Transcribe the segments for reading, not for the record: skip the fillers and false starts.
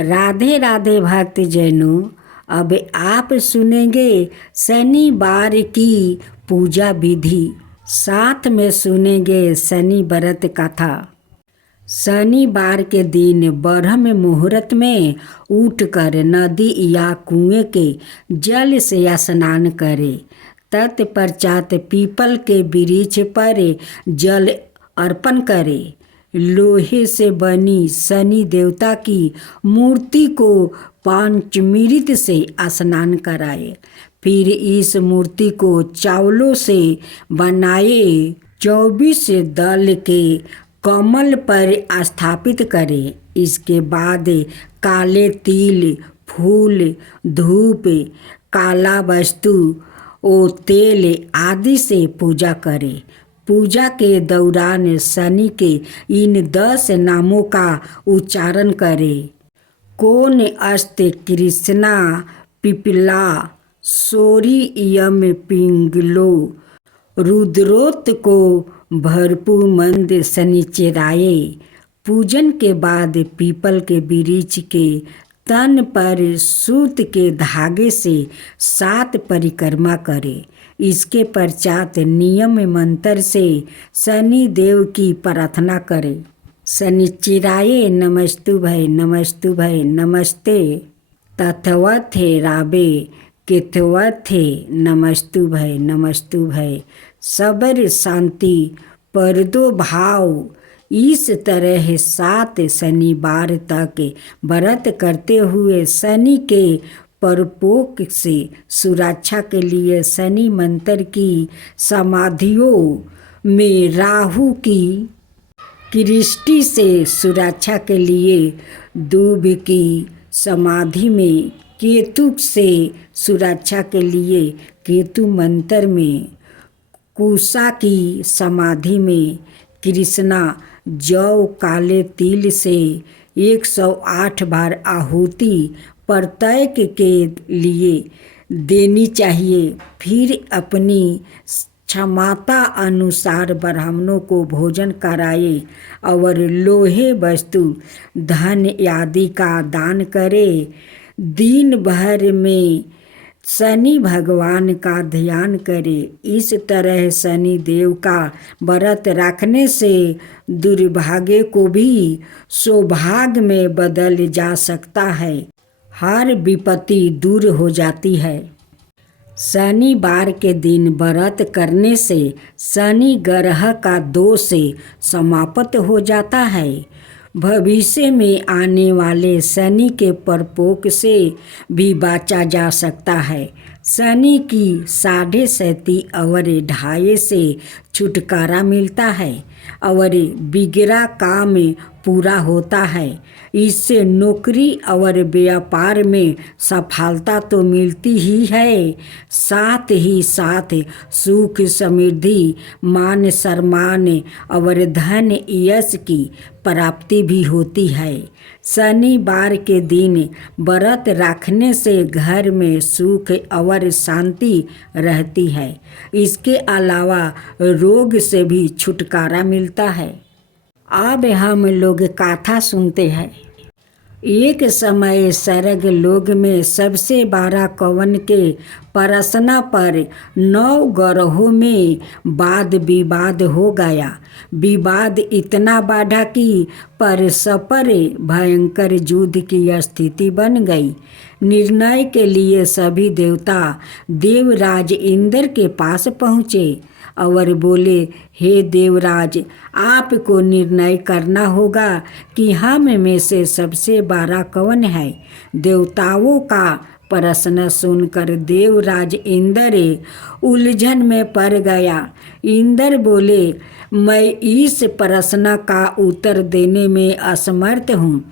राधे राधे भक्तजनों, अब आप सुनेंगे शनिवार की पूजा विधि। साथ में सुनेंगे शनि व्रत कथा। शनिवार के दिन ब्रह्म मुहूर्त में उठकर नदी या कुएं के जल से स्नान करें। तत्पश्चात पीपल के वृक्ष पर जल अर्पण करें। लोहे से बनी शनि देवता की मूर्ति को पंचामृत से स्नान कराए। फिर इस मूर्ति को चावलों से बनाए 24 दल के कमल पर स्थापित करें। इसके बाद काले तिल, फूल, धूप, काला वस्तु और तेल आदि से पूजा करें। पूजा के दौरान शनि के इन 10 नामों का उच्चारण करें। कौन अस्त कृष्णा पिपला सोरी यम पिंगलो रुद्रोत को भरपूर मंद शनिचराए। पूजन के बाद पीपल के वृक्ष के तन पर सूत के धागे से 7 परिक्रमा करें। इसके पश्चात नियम मंत्र से शनि देव की प्रार्थना करें। शनिचराय नमस्तुभ्य नमस्तुभ्य नमस्ते तथवथे राबे केतवथे नमस्तुभ्य नमस्तुभ्य सबर शांति परदो भाव। इस तरह 7 शनिवार तक व्रत करते हुए शनि के प्रकोप से सुरक्षा के लिए शनि मंत्र की समाधियों में राहु की दृष्टि से सुरक्षा के लिए दूब की समाधि में, केतु से सुरक्षा के लिए केतु मंत्र में, कुशा की समाधि में कृष्णा जौ काले तिल से 108 बार आहुति प्रत्येक के लिए देनी चाहिए। फिर अपनी क्षमता अनुसार ब्राह्मणों को भोजन कराए और लोहे वस्तु धन आदि का दान करे। दिन भर में शनि भगवान का ध्यान करे। इस तरह शनि देव का व्रत रखने से दुर्भाग्य को भी सौभाग्य में बदल जा सकता है। हर विपत्ति दूर हो जाती है। शनिवार के दिन व्रत करने से शनि ग्रह का दोष समाप्त हो जाता है। भविष्य में आने वाले शनि के प्रकोप से भी बचा जा सकता है। शनि की 7.5 और 2.5 से छुटकारा मिलता है और बिगड़ा काम पूरा होता है। इससे नौकरी और व्यापार में सफलता तो मिलती ही है, साथ ही साथ सुख समृद्धि मान सम्मान और धन यश की प्राप्ति भी होती है। शनिवार के दिन व्रत रखने से घर में सुख और शांति रहती है। इसके अलावा रोग से भी छुटकारा मिलता है। अब हम लोग कथा सुनते हैं। एक समय स्वर्ग लोक में सबसे बड़ा कवन के प्रश्न पर 9 ग्रहों में वाद विवाद हो गया। विवाद इतना बढ़ा कि परस्पर भयंकर युद्ध की स्थिति बन गई। निर्णय के लिए सभी देवता देवराज इंद्र के पास पहुँचे और बोले, हे देवराज, आपको निर्णय करना होगा कि हम में से सबसे बड़ा कौन है। देवताओं का प्रश्न सुनकर देवराज इंद्र उलझन में पड़ गया। इंद्र बोले, मैं इस प्रश्न का उत्तर देने में असमर्थ हूँ।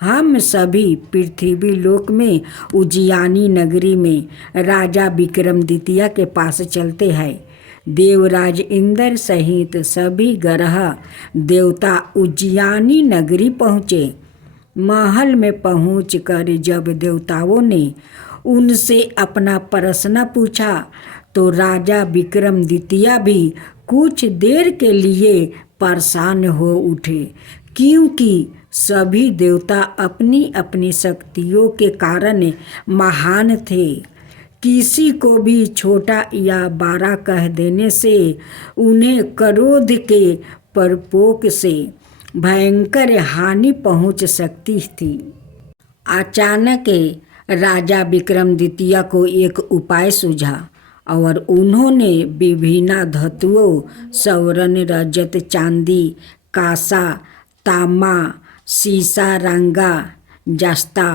हम सभी पृथ्वी लोक में उज्जैनी नगरी में राजा विक्रमादित्य के पास चलते हैं। देवराज इंद्र सहित सभी ग्रह देवता उज्जैनी नगरी पहुँचे। महल में पहुंचकर जब देवताओं ने उनसे अपना प्रश्न पूछा तो राजा विक्रमादित्य भी कुछ देर के लिए परेशान हो उठे, क्योंकि सभी देवता अपनी अपनी शक्तियों के कारण महान थे। किसी को भी छोटा या बड़ा कह देने से उन्हें क्रोध के प्रकोप से भयंकर हानि पहुंच सकती थी। अचानक राजा विक्रमादित्य को एक उपाय सूझा और उन्होंने विभिन्न धातुओं स्वर्ण, रजत, चांदी, कांसा, तांबा, सीसा, रंगा, जस्ता,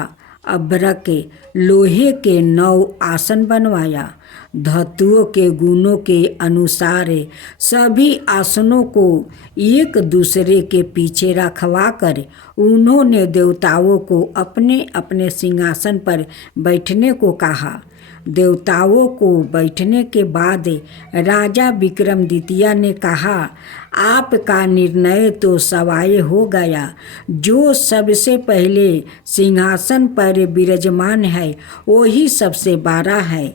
अभ्रक, लोहे के 9 आसन बनवाया। धातुओं के गुणों के अनुसार सभी आसनों को एक दूसरे के पीछे रखवा कर उन्होंने देवताओं को अपने अपने सिंहासन पर बैठने को कहा। देवताओं को बैठने के बाद राजा विक्रमादित्य ने कहा, आपका निर्णय तो सवाय हो गया। जो सबसे पहले सिंहासन पर विराजमान है वही सबसे बड़ा है।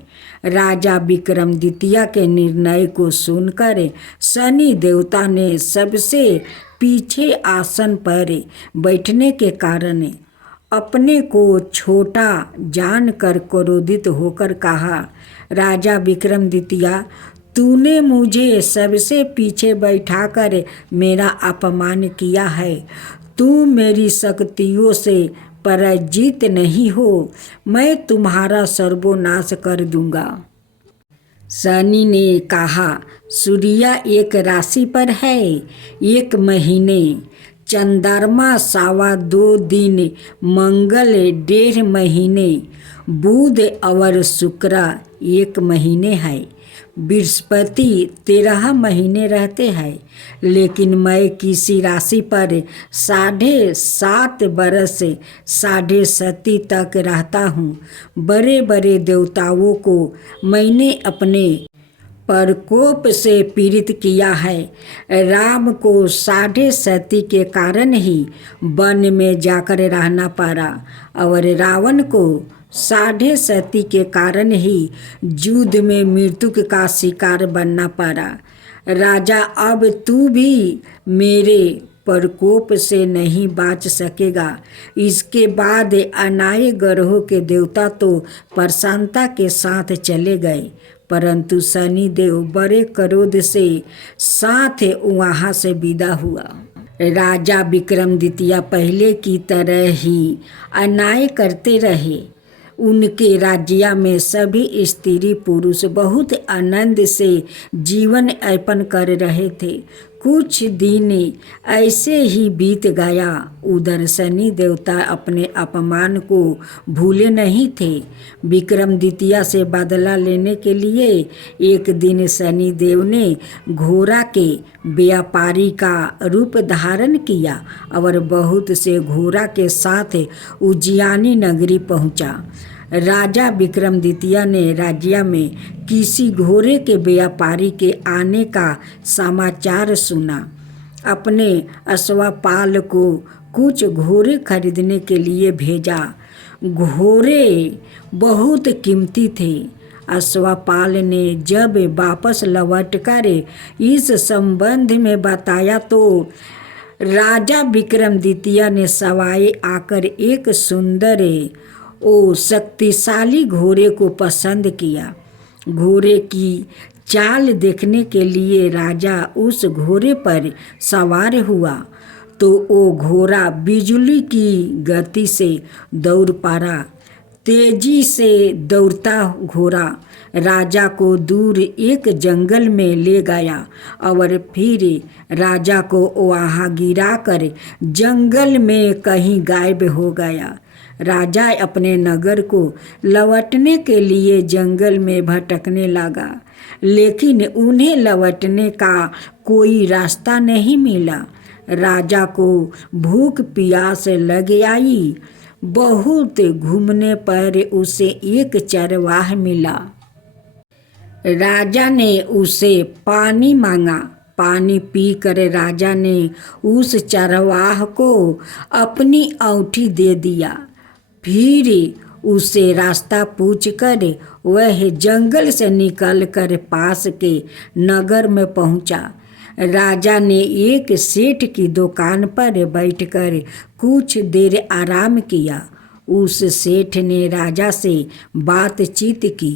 राजा विक्रमादित्य के निर्णय को सुनकर शनि देवता ने सबसे पीछे आसन पर बैठने के कारण अपने को छोटा जानकर क्रोधित होकर कहा, राजा विक्रमादित्य, तूने मुझे सबसे पीछे बैठाकर मेरा अपमान किया है। तू मेरी शक्तियों से पराजित नहीं हो। मैं तुम्हारा सर्वनाश कर दूंगा। शनि ने कहा, सूर्य एक राशि पर है, 1 महीने, चंद्रमा 2.25 दिन, मंगल 1.5 महीने, बुध और शुक्र 1 महीने है, बृहस्पति 13 महीने रहते हैं। लेकिन मैं किसी राशि पर 7.5 बरस 7.5 तक रहता हूँ। बड़े बड़े देवताओं को मैंने अपने प्रकोप से पीड़ित किया है। राम को 7.5 के कारण ही वन में जाकर रहना पड़ा और रावण को 7.5 के कारण ही युद्ध में मृत्यु का शिकार बनना पड़ा। राजा, अब तू भी मेरे प्रकोप से नहीं बच सकेगा। इसके बाद अनाए ग्रहों के देवता तो प्रसन्नता के साथ चले गए, परंतु शनिदेव बड़े क्रोध से साथ वहाँ से विदा हुआ। राजा विक्रमादित्य पहले की तरह ही अन्याय करते रहे। उनके राज्य में सभी स्त्री पुरुष बहुत आनंद से जीवन यापन कर रहे थे। कुछ दिन ऐसे ही बीत गया। उधर शनि देवता अपने अपमान को भूले नहीं थे। विक्रमादित्य से बदला लेने के लिए एक दिन शनि देव ने घोड़ा के व्यापारी का रूप धारण किया और बहुत से घोड़ा के साथ उज्जैनी नगरी पहुंचा। राजा विक्रमादित्य ने राज्य में किसी घोड़े के व्यापारी के आने का समाचार सुना। अपने अश्वपाल को कुछ घोड़े खरीदने के लिए भेजा। घोड़े बहुत कीमती थे। अश्वपाल ने जब वापस लौटकर इस संबंध में बताया तो राजा विक्रमादित्य ने सवाए आकर एक सुंदर और शक्तिशाली घोड़े को पसंद किया। घोड़े की चाल देखने के लिए राजा उस घोड़े पर सवार हुआ तो वो घोड़ा बिजली की गति से दौड़ पड़ा। तेजी से दौड़ता घोड़ा राजा को दूर एक जंगल में ले गया और फिर राजा को वहाँ गिराकर जंगल में कहीं गायब हो गया। राजा अपने नगर को लौटने के लिए जंगल में भटकने लगा, लेकिन उन्हें लौटने का कोई रास्ता नहीं मिला। राजा को भूख प्यास लग आई। बहुत घूमने पर उसे एक चरवाह मिला। राजा ने उसे पानी मांगा। पानी पीकर राजा ने उस चरवाह को अपनी औंठी दे दिया। फिर उसे रास्ता पूछकर वह जंगल से निकलकर पास के नगर में पहुंचा। राजा ने एक सेठ की दुकान पर बैठकर कुछ देर आराम किया। उस सेठ ने राजा से बातचीत की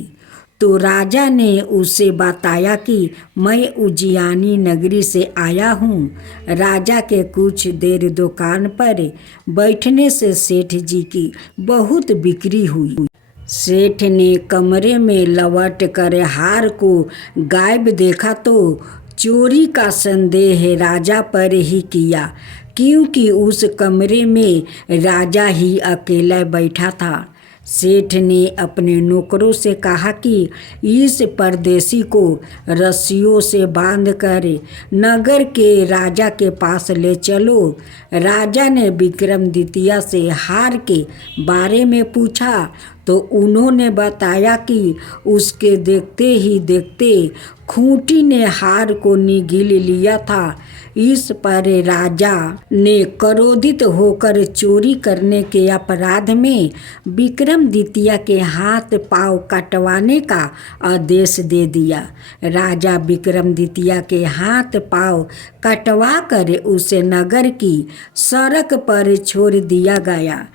तो राजा ने उसे बताया कि मैं उज्जैनी नगरी से आया हूँ। राजा के कुछ देर दुकान पर बैठने से सेठ जी की बहुत बिक्री हुई। सेठ ने कमरे में लौट कर हार को गायब देखा तो चोरी का संदेह राजा पर ही किया, क्योंकि उस कमरे में राजा ही अकेला बैठा था। सेठ ने अपने नौकरों से कहा कि इस परदेसी को रस्सियों से बांधकर नगर के राजा के पास ले चलो। राजा ने विक्रमादित्य से हार के बारे में पूछा तो उन्होंने बताया कि उसके देखते ही देखते खूंटी ने हार को निगल लिया था। इस पर राजा ने क्रोधित होकर चोरी करने के अपराध में विक्रमादित्य के हाथ पांव कटवाने का आदेश दे दिया। राजा विक्रमादित्य के हाथ पांव कटवा कर उसे नगर की सड़क पर छोड़ दिया गया।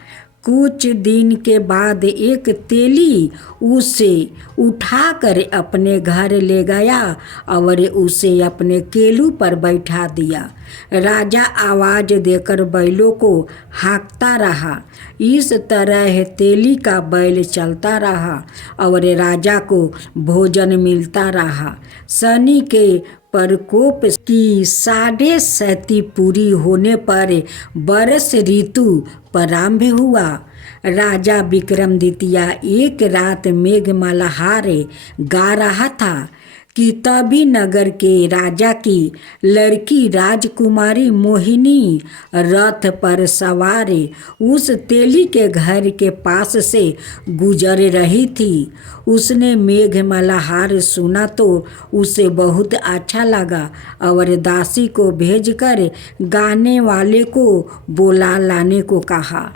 कुछ दिन के बाद एक तेली उसे उठाकर अपने घर ले गया और उसे अपने केलू पर बैठा दिया। राजा आवाज़ देकर बैलों को हाँकता रहा। इस तरह तेली का बैल चलता रहा और राजा को भोजन मिलता रहा। शनि के प्रकोप की 7.5 पूरी होने पर वर्ष ऋतु प्रारंभ हुआ। राजा विक्रमादित्य एक रात मेघमल्हार गा रहा था कि तभी नगर के राजा की लड़की राजकुमारी मोहिनी रथ पर सवार उस तेली के घर के पास से गुजर रही थी। उसने मेघमल्हार सुना तो उसे बहुत अच्छा लगा और दासी को भेजकर गाने वाले को बुला लाने को कहा।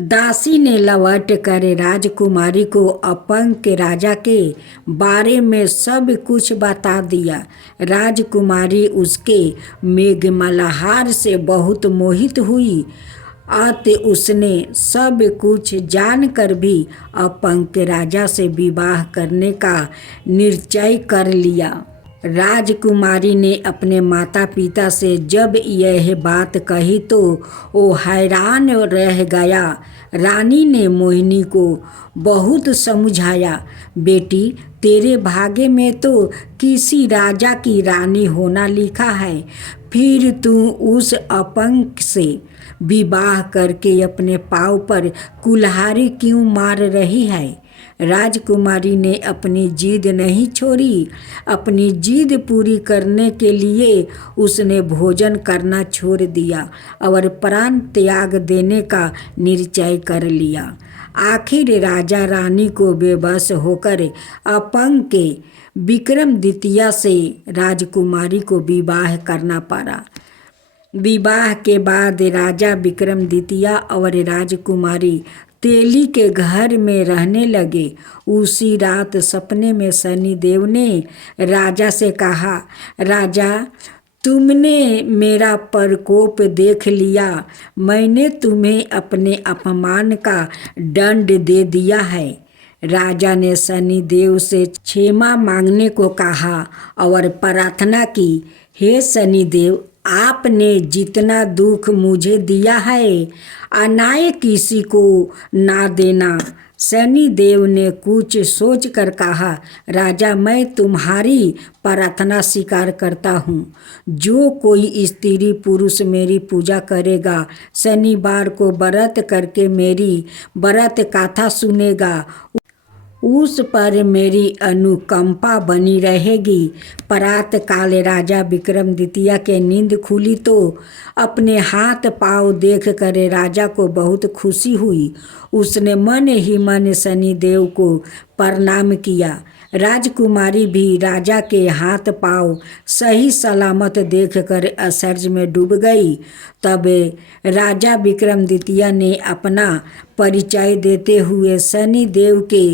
दासी ने लौट कर राजकुमारी को अपंग के राजा के बारे में सब कुछ बता दिया। राजकुमारी उसके मेघमल्हार से बहुत मोहित हुई। अत उसने सब कुछ जानकर भी अपंग के राजा से विवाह करने का निश्चय कर लिया। राजकुमारी ने अपने माता पिता से जब यह बात कही तो वो हैरान रह गया। रानी ने मोहिनी को बहुत समझाया, बेटी तेरे भाग्य में तो किसी राजा की रानी होना लिखा है, फिर तू उस अपंग से विवाह करके अपने पाँव पर कुल्हाड़ी क्यों मार रही है। राजकुमारी ने अपनी जिद नहीं छोड़ी। अपनी जिद पूरी करने के लिए उसने भोजन करना छोड़ दिया और प्राण त्याग देने का निश्चय कर लिया। आखिर राजा रानी को बेबस होकर अपंग के विक्रमादित्य से राजकुमारी को विवाह करना पड़ा। विवाह के बाद राजा विक्रमादित्य और राजकुमारी तेली के घर में रहने लगे। उसी रात सपने में शनिदेव ने राजा से कहा, राजा तुमने मेरा प्रकोप देख लिया, मैंने तुम्हें अपने अपमान का दंड दे दिया है। राजा ने शनिदेव से क्षमा मांगने को कहा और प्रार्थना की, हे शनिदेव आपने जितना दुख मुझे दिया है अनाय किसी को ना देना। शनिदेव ने कुछ सोचकर कहा, राजा मैं तुम्हारी प्रार्थना स्वीकार करता हूँ। जो कोई स्त्री पुरुष मेरी पूजा करेगा, शनिवार को व्रत करके मेरी व्रत कथा सुनेगा, उस पर मेरी अनुकंपा बनी रहेगी। प्रातः काल राजा विक्रमादित्य के नींद खुली तो अपने हाथ पांव देख कर राजा को बहुत खुशी हुई। उसने मन ही मन शनिदेव को प्रणाम किया। राजकुमारी भी राजा के हाथ पांव सही सलामत देखकर आश्चर्य में डूब गई। तब राजा विक्रमादित्य ने अपना परिचय देते हुए शनिदेव के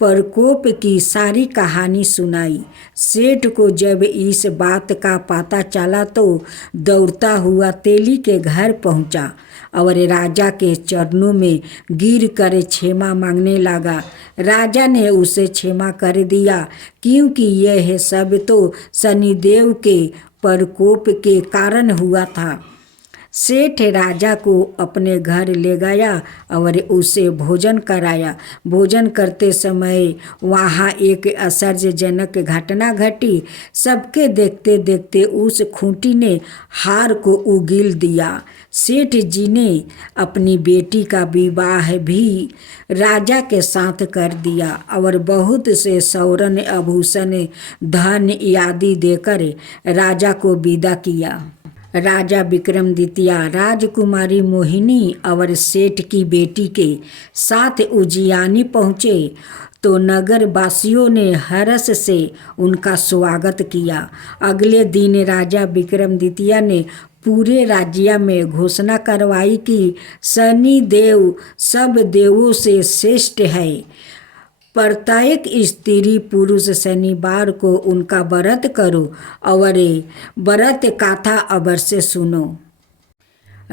प्रकोप की सारी कहानी सुनाई। सेठ को जब इस बात का पता चला तो दौड़ता हुआ तेली के घर पहुंचा और राजा के चरणों में गिर कर क्षमा मांगने लगा। राजा ने उसे क्षमा कर दिया, क्योंकि यह सब तो शनिदेव के प्रकोप के कारण हुआ था। सेठ राजा को अपने घर ले गया और उसे भोजन कराया। भोजन करते समय वहाँ एक आश्चर्यजनक घटना घटी। सबके देखते देखते उस खूंटी ने हार को उगील दिया। सेठ जी ने अपनी बेटी का विवाह भी राजा के साथ कर दिया और बहुत से स्वर्ण आभूषण, धन आदि देकर राजा को विदा किया। राजा विक्रमादित्य राजकुमारी मोहिनी और सेठ की बेटी के साथ उज्जैनी पहुँचे तो नगर वासियों ने हर्ष से उनका स्वागत किया। अगले दिन राजा विक्रमादित्य ने पूरे राज्य में घोषणा करवाई कि शनि देव सब देवों से श्रेष्ठ है। प्रत्येक स्त्री पुरुष शनिवार को उनका व्रत करो और व्रत कथा अवश्य सुनो।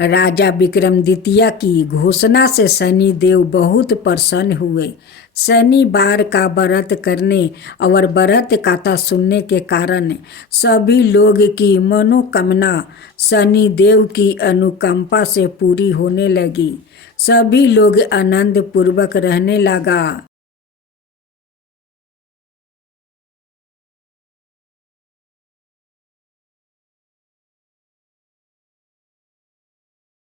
राजा विक्रमादित्य की घोषणा से शनि देव बहुत प्रसन्न हुए। शनिवार का व्रत करने और व्रत कथा सुनने के कारण सभी लोग की मनोकामना शनि देव की अनुकंपा से पूरी होने लगी। सभी लोग आनंद पूर्वक रहने लगा।